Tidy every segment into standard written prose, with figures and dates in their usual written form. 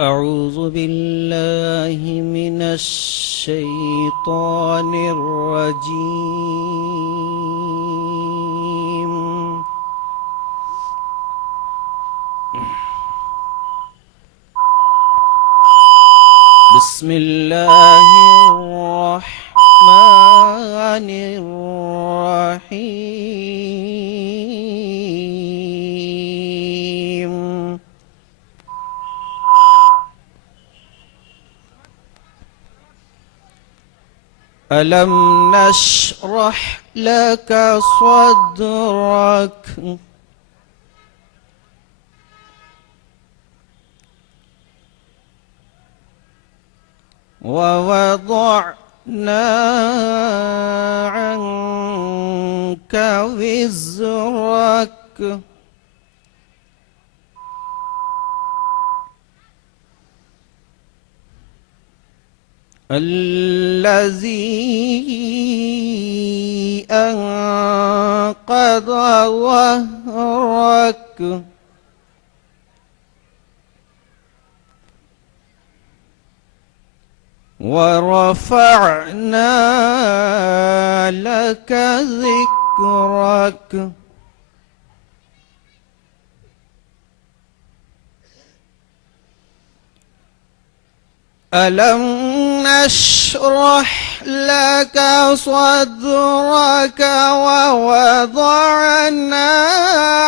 أعوذ بالله من الشيطان الرجيم. بسم الله الرحمن الرحيم. ألم نشرح لك صدرك ووضعنا عنك وزرك الذي أنقض ظهرك ورفعنا لك ذكرك. ألم نشرح لك صدرك ووضعنا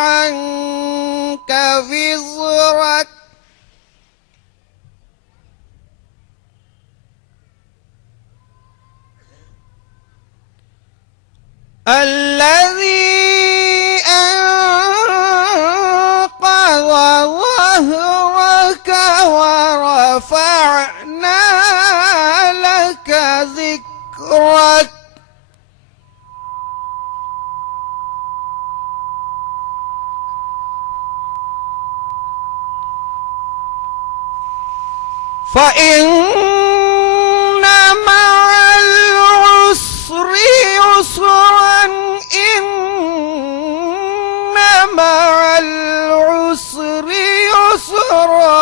عنك وزرك الذي أنقض ظهرك ورفعنا لك ذكرك. فإن مع العسر يسرا إن مع العسر يسرا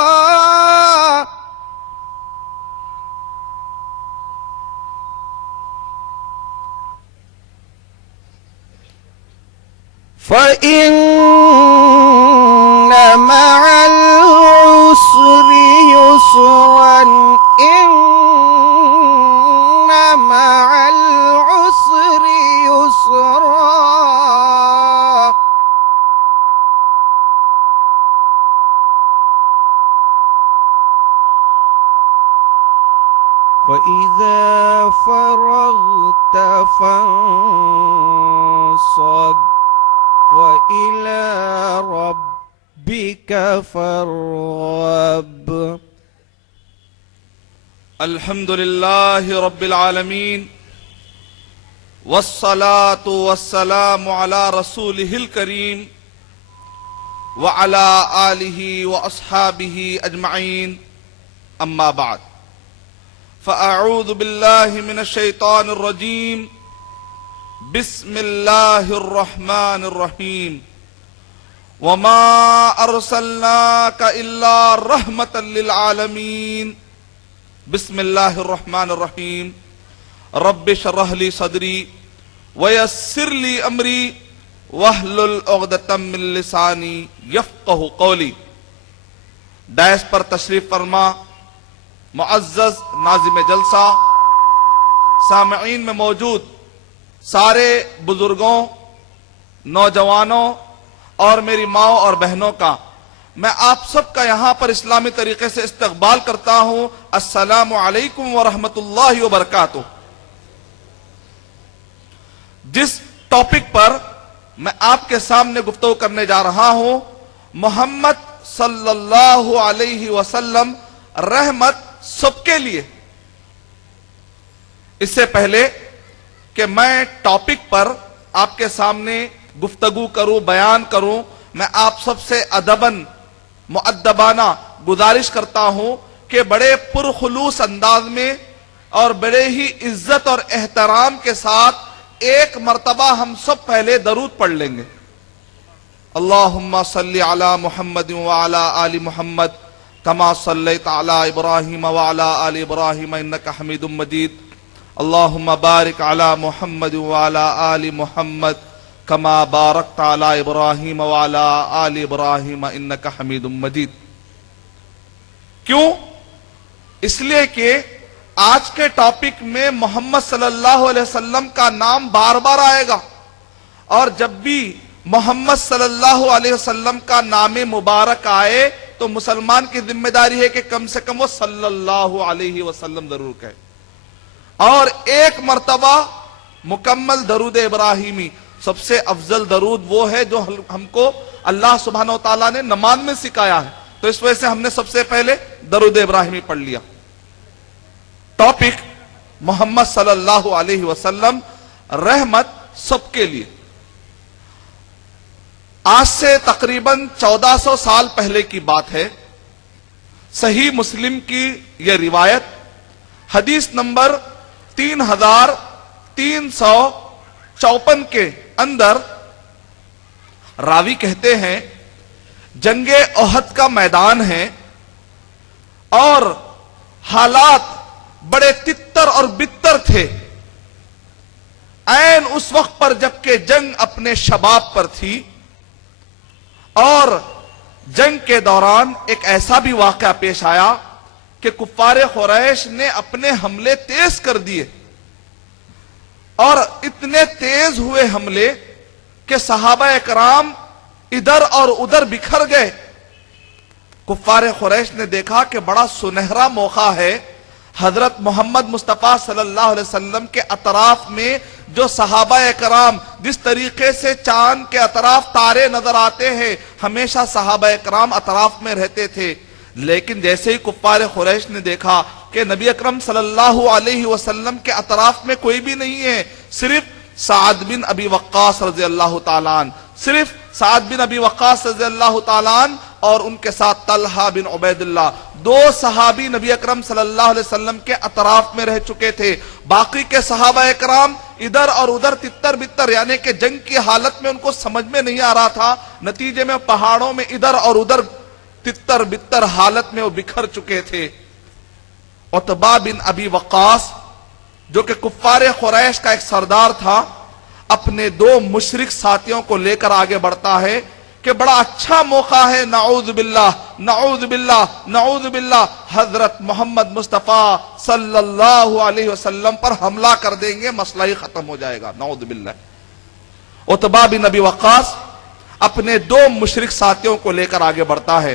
فإن مع العسر يسرا إن مع العسر يسرا فإذا فرغت فانصب وإلى ربك فارغب. الحمد لله رب العالمين والصلاة والسلام على رسوله الكريم وعلى آله وأصحابه أجمعين. أما بعد، فأعوذ بالله من الشيطان الرجيم. بسم الله الرحمن الرحيم. وما أرسلناك إلا رحمة للعالمين. بسم الله الرحمن الرحيم. رب اشرح لي صدري ويسر لي أمري واحلل عقدة من لساني يفقه قولي. ڈائس پر تشریف فرما معزز ناظم جلسہ، سامعین میں موجود سارے بزرگوں، نوجوانوں اور میری ماؤں اور بہنوں کا میں آپ سب کا یہاں پر اسلامی طریقے سے استقبال کرتا ہوں۔ السلام علیکم ورحمۃ اللہ وبرکاتہ۔ جس ٹاپک پر میں آپ کے سامنے گفتگو کرنے جا رہا ہوں، محمد صلی اللہ علیہ وسلم رحمت سب کے لیے۔ اس سے پہلے کہ میں ٹاپک پر آپ کے سامنے گفتگو کروں، بیان کروں، میں آپ سب سے ادباً مؤدبانہ گزارش کرتا ہوں کہ بڑے پرخلوص انداز میں اور بڑے ہی عزت اور احترام کے ساتھ ایک مرتبہ ہم سب پہلے درود پڑھ لیں گے۔ اللہم صلی علی محمد وعلی آل محمد كما صليت على إبراهيم وعلى آل إبراهيم إنك حميد مجيد اللهم بارك على محمد وعلى آل محمد كما باركت على إبراهيم وعلى آل إبراهيم إنك حميد مجيد. کیوں؟ اس لیے کہ آج کے ٹاپک میں محمد صلی اللہ علیہ وسلم کا نام بار بار آئے گا، اور جب بھی محمد صلی اللہ علیہ وسلم کا نام مبارک آئے تو مسلمان کی ذمہ داری ہے کہ کم سے کم وہ صلی اللہ علیہ وسلم ضرور کہے، اور ایک مرتبہ مکمل درود ابراہیمی. سب سے افضل درود وہ ہے جو ہم کو اللہ سبحانہ و تعالیٰ نے نماز میں سکھایا ہے، تو اس وجہ سے ہم نے سب سے پہلے درود ابراہیمی پڑھ لیا. ٹاپک محمد صلی اللہ علیہ وسلم، رحمت سب کے لیے. آج سے تقریباً 1400 سال پہلے کی بات ہے. صحیح مسلم کی یہ روایت حدیث نمبر 3354 کے اندر راوی کہتے ہیں جنگ احد کا میدان ہے اور حالات بڑے تتر اور بتر تھے. عین اس وقت پر جبکہ جنگ اپنے شباب پر تھی، اور جنگ کے دوران ایک ایسا بھی واقعہ پیش آیا کہ کفار قریش نے اپنے حملے تیز کر دیے، اور اتنے تیز ہوئے حملے کہ صحابہ اکرام ادھر اور ادھر بکھر گئے. کفار قریش نے دیکھا کہ بڑا سنہرا موقع ہے، حضرت محمد مصطفیٰ صلی اللہ علیہ وسلم کے اطراف میں جو صحابہ اکرام جس طریقے سے چاند کے اطراف تارے نظر آتے ہیں، ہمیشہ صحابہ اکرام اطراف میں رہتے تھے. لیکن جیسے ہی کفار قریش نے دیکھا کہ نبی اکرم صلی اللہ علیہ وسلم کے اطراف میں کوئی بھی نہیں ہے، صرف سعد بن ابی وقاص رضی اللہ تعالیٰ عنہ، صرف سعد بن ابی وقاص رضی اللہ تعالیٰ عنہ اور ان کے ساتھ طلحہ بن عبید اللہ، دو صحابی نبی اکرم صلی اللہ علیہ وسلم کے اطراف میں رہ چکے تھے. باقی کے صحابہ اکرام ادھر اور ادھر تتر بتر، یعنی کہ جنگ کی حالت میں ان کو سمجھ میں نہیں آ رہا تھا. نتیجے میں پہاڑوں میں ادھر اور ادھر تتر بتر حالت میں وہ بکھر چکے تھے. عتبہ بن ابی وقاص جو کہ کفار قریش کا ایک سردار تھا، اپنے دو مشرک ساتھیوں کو لے کر آگے بڑھتا ہے کہ بڑا اچھا موقع ہے، نعوذ باللہ نعوذ باللہ نعوذ باللہ، حضرت محمد مصطفیٰ صلی اللہ علیہ وسلم پر حملہ کر دیں گے، مسئلہ ہی ختم ہو جائے گا، نعوذ باللہ. عتبہ بن ابی وقاص اپنے دو مشرک ساتھیوں کو لے کر آگے بڑھتا ہے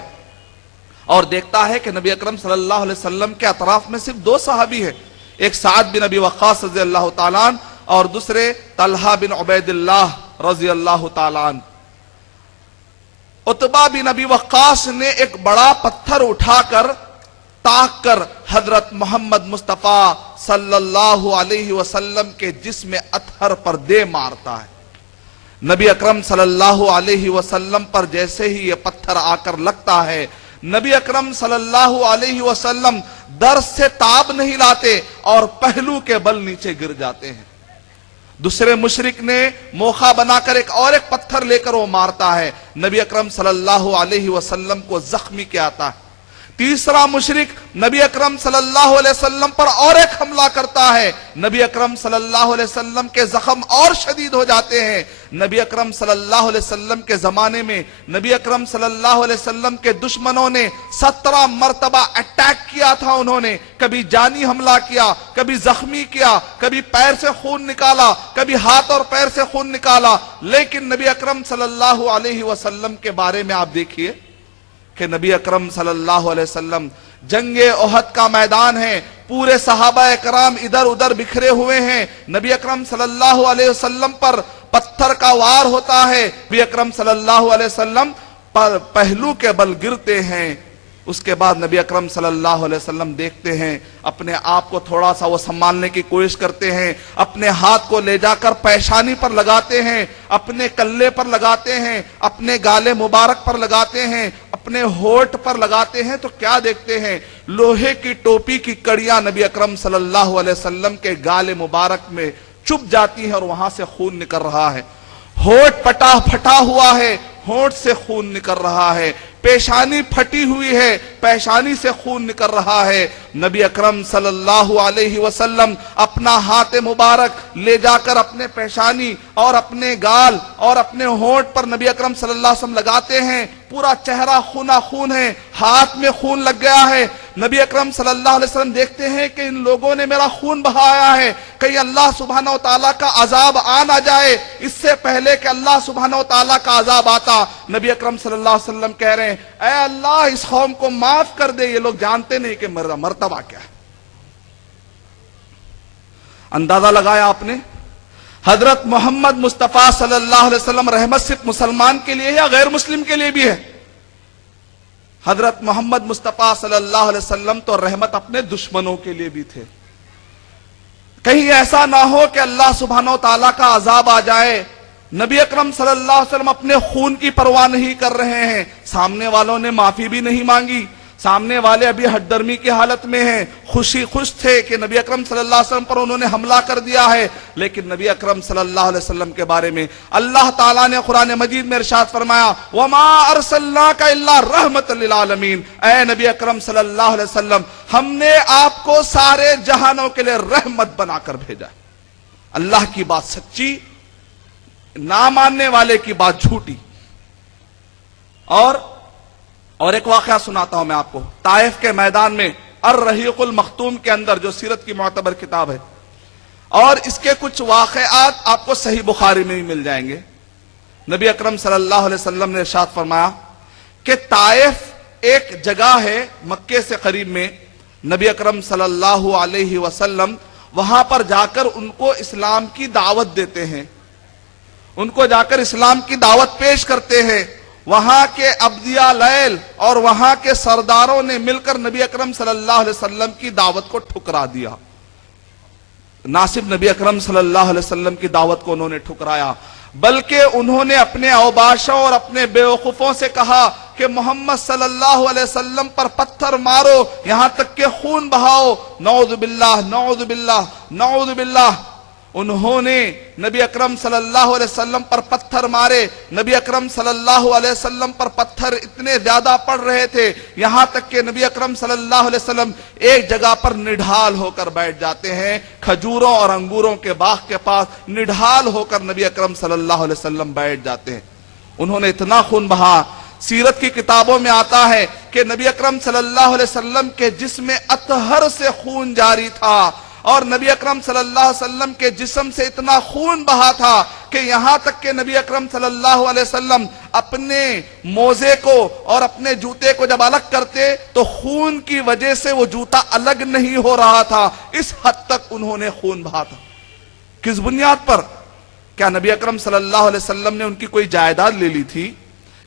اور دیکھتا ہے کہ نبی اکرم صلی اللہ علیہ وسلم کے اطراف میں صرف دو صحابی ہیں، ایک سعد بن ابی وقاص رضی اللہ تعالیٰ عنہ اور دوسرے طلحہ بن عبید اللہ رضی اللہ تعالیٰ عنہ. عتبہ بن ابی وقاص نے ایک بڑا پتھر اٹھا کر تاک کر حضرت محمد مصطفیٰ صلی اللہ علیہ وسلم کے جسم اطہر پر دے مارتا ہے. نبی اکرم صلی اللہ علیہ وسلم پر جیسے ہی یہ پتھر آ کر لگتا ہے، نبی اکرم صلی اللہ علیہ وسلم درد سے تاب نہیں لاتے اور پہلو کے بل نیچے گر جاتے ہیں. دوسرے مشرک نے موقع بنا کر ایک پتھر لے کر وہ مارتا ہے، نبی اکرم صلی اللہ علیہ وسلم کو زخمی کیا آتا ہے. تیسرا مشرک نبی اکرم صلی اللہ علیہ وسلم پر اور ایک حملہ کرتا ہے، نبی اکرم صلی اللہ علیہ وسلم کے زخم اور شدید ہو جاتے ہیں. نبی اکرم صلی اللہ علیہ وسلم کے زمانے میں نبی اکرم صلی اللہ علیہ وسلم کے دشمنوں نے 17 مرتبہ اٹیک کیا تھا. انہوں نے کبھی جانی حملہ کیا، کبھی زخمی کیا، کبھی پیر سے خون نکالا، کبھی ہاتھ اور پیر سے خون نکالا. لیکن نبی اکرم صلی اللہ علیہ وسلم کے بارے میں آپ دیکھیے کہ نبی اکرم صلی اللہ علیہ وسلم، جنگ احد کا میدان ہے، پورے صحابہ اکرام ادھر ادھر بکھرے ہوئے ہیں، نبی اکرم صلی اللہ علیہ وسلم پر پتھر کا وار ہوتا ہے، نبی اکرم صلی اللہ علیہ وسلم پر پہلو کے بل گرتے ہیں. اس کے بعد نبی اکرم صلی اللہ علیہ وسلم دیکھتے ہیں، اپنے آپ کو تھوڑا سا وہ سنبھالنے کی کوشش کرتے ہیں، اپنے ہاتھ کو لے جا کر پیشانی پر لگاتے ہیں، اپنے کلے پر لگاتے ہیں، اپنے گالے مبارک پر لگاتے ہیں، اپنے ہونٹ پر لگاتے ہیں. تو کیا دیکھتے ہیں؟ لوہے کی ٹوپی کی کڑیاں نبی اکرم صلی اللہ علیہ وسلم کے گالے مبارک میں چپ جاتی ہیں اور وہاں سے خون نکل رہا ہے. ہونٹ پھٹا ہوا ہے، ہونٹ سے خون نکل رہا ہے. پیشانی پھٹی ہوئی ہے، پیشانی سے خون نکل رہا ہے۔ نبی اکرم صلی اللہ علیہ وسلم اپنا ہاتھ مبارک لے جا کر اپنے پیشانی اور اپنے گال اور اپنے ہونٹ پر نبی اکرم صلی اللہ علیہ وسلم لگاتے ہیں، پورا چہرہ خونا خون ہے، ہاتھ میں خون لگ گیا ہے۔ نبی اکرم صلی اللہ علیہ وسلم دیکھتے ہیں کہ ان لوگوں نے میرا خون بہایا ہے، کہیں اللہ سبحانہ وتعالیٰ کا عذاب آ نہ جائے۔ اس سے پہلے کہ اللہ سبحانہ وتعالیٰ کا عذاب آتا، نبی اکرم صلی اللہ علیہ وسلم کہہ رہے ہیں اے اللہ اس قوم کو معاف کر دے، یہ لوگ جانتے نہیں کہ مرتبہ کیا ہے۔ اندازہ لگایا آپ نے، حضرت محمد مصطفیٰ صلی اللہ علیہ وسلم رحمت صرف مسلمان کے لیے یا غیر مسلم کے لیے بھی ہے؟ حضرت محمد مصطفیٰ صلی اللہ علیہ وسلم تو رحمت اپنے دشمنوں کے لیے بھی تھے۔ کہیں ایسا نہ ہو کہ اللہ سبحانہ وتعالیٰ کا عذاب آ جائے۔ نبی اکرم صلی اللہ علیہ وسلم اپنے خون کی پرواہ نہیں کر رہے ہیں، سامنے والوں نے معافی بھی نہیں مانگی، سامنے والے ابھی ہٹ درمی کی حالت میں ہیں، خوش تھے کہ نبی اکرم صلی اللہ علیہ وسلم پر انہوں نے حملہ کر دیا ہے، لیکن نبی اکرم صلی اللہ علیہ وسلم کے بارے میں اللہ تعالیٰ نے قرآن مجید میں ارشاد فرمایا وَمَا أَرْسَلْنَاكَ إِلَّا رَحْمَةً لِلْعَالَمِينَ، اے نبی اکرم صلی اللہ علیہ وسلم ہم نے آپ کو سارے جہانوں کے لیے رحمت بنا کر بھیجا۔ اللہ کی بات سچی، نہ ماننے والے کی بات جھوٹی۔ اور ایک واقعہ سناتا ہوں میں آپ کو، طائف کے میدان میں الرحیق المختوم کے اندر، جو سیرت کی معتبر کتاب ہے، اور اس کے کچھ واقعات آپ کو صحیح بخاری میں بھی مل جائیں گے۔ نبی اکرم صلی اللہ علیہ وسلم نے ارشاد فرمایا کہ طائف ایک جگہ ہے مکے سے قریب میں، نبی اکرم صلی اللہ علیہ وسلم وہاں پر جا کر ان کو اسلام کی دعوت دیتے ہیں، ان کو جا کر اسلام کی دعوت پیش کرتے ہیں۔ وہاں کے ابدیہ لیل اور وہاں کے سرداروں نے مل کر نبی اکرم صلی اللہ علیہ وسلم کی دعوت کو ٹھکرا دیا۔ نہ صرف نبی اکرم صلی اللہ علیہ وسلم کی دعوت کو انہوں نے ٹھکرایا، بلکہ انہوں نے اپنے اوباشوں اور اپنے بیوقوفوں سے کہا کہ محمد صلی اللہ علیہ وسلم پر پتھر مارو، یہاں تک کہ خون بہاؤ۔ نعوذ باللہ نعوذ باللہ نعوذ باللہ۔ انہوں نے نبی اکرم صلی اللہ علیہ وسلم پر پتھر مارے، نبی اکرم صلی اللہ علیہ وسلم پر پتھر اتنے زیادہ پڑ رہے تھے، یہاں تک کہ نبی اکرم صلی اللہ علیہ وسلم ایک جگہ پر نڈھال ہو کر بیٹھ جاتے ہیں، کھجوروں اور انگوروں کے باغ کے پاس نڈھال ہو کر نبی اکرم صلی اللہ علیہ وسلم بیٹھ جاتے ہیں۔ انہوں نے اتنا خون بہا، سیرت کی کتابوں میں آتا ہے کہ نبی اکرم صلی اللہ علیہ وسلم کے جسم اطہر سے خون جاری تھا، اور نبی اکرم صلی اللہ علیہ وسلم کے جسم سے اتنا خون بہا تھا کہ یہاں تک کہ نبی اکرم صلی اللہ علیہ وسلم اپنے موزے کو اور اپنے جوتے کو جب الگ کرتے تو خون کی وجہ سے وہ جوتا الگ نہیں ہو رہا تھا، اس حد تک انہوں نے خون بہا تھا۔ کس بنیاد پر؟ کیا نبی اکرم صلی اللہ علیہ وسلم نے ان کی کوئی جائیداد لے لی تھی؟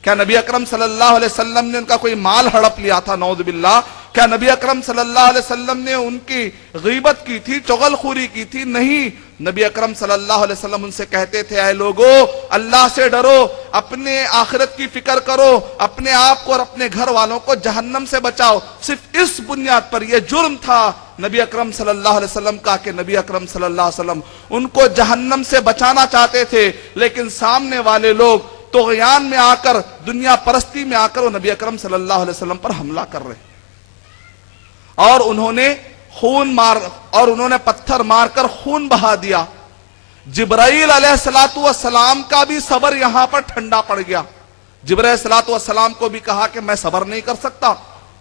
کیا نبی اکرم صلی اللہ علیہ وسلم نے ان کا کوئی مال ہڑپ لیا تھا؟ نعوذ باللہ۔ کیا نبی اکرم صلی اللہ علیہ وسلم نے ان کی غیبت کی تھی، چغل خوری کی تھی؟ نہیں، نبی اکرم صلی اللہ علیہ وسلم ان سے کہتے تھے اے لوگو اللہ سے ڈرو، اپنے آخرت کی فکر کرو، اپنے آپ کو اور اپنے گھر والوں کو جہنم سے بچاؤ۔ صرف اس بنیاد پر یہ جرم تھا نبی اکرم صلی اللہ علیہ وسلم کا کہ نبی اکرم صلی اللہ علیہ وسلم ان کو جہنم سے بچانا چاہتے تھے، لیکن سامنے والے لوگ طغیان میں آ کر، دنیا پرستی میں آ کر وہ نبی اکرم صلی اللہ علیہ وسلم پر حملہ کر رہے، اور انہوں نے پتھر مار کر خون بہا دیا۔ جبرائیل علیہ السلام کا بھی صبر یہاں پر ٹھنڈا پڑ گیا۔ جبرائیل علیہ السلام کو بھی کہا کہ میں صبر نہیں کر سکتا،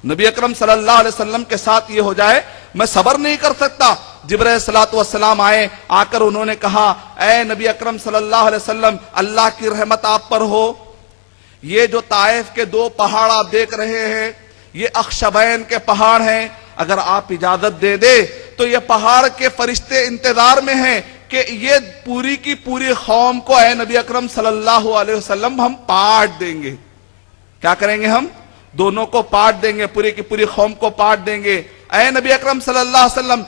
نبی اکرم صلی اللہ علیہ وسلم کے ساتھ یہ ہو جائے، میں صبر نہیں کر سکتا۔ جبرائیل علیہ السلام آئے، آ کر انہوں نے کہا اے نبی اکرم صلی اللہ علیہ وسلم اللہ کی رحمت آپ پر ہو، یہ جو طائف کے دو پہاڑ آپ دیکھ رہے ہیں یہ اخشبین کے پہاڑ ہیں، اگر آپ اجازت دے دے تو یہ پہاڑ کے فرشتے انتظار میں ہیں کہ یہ پوری کی پوری قوم کو اے نبی اکرم صلی اللہ علیہ وسلم ہم پاٹ دیں گے۔ کیا کریں گے؟ ہم دونوں کو پاٹ دیں گے، پوری کی پوری قوم کو پاٹ دیں گے۔ اے نبی اکرم صلی اللہ علیہ وسلم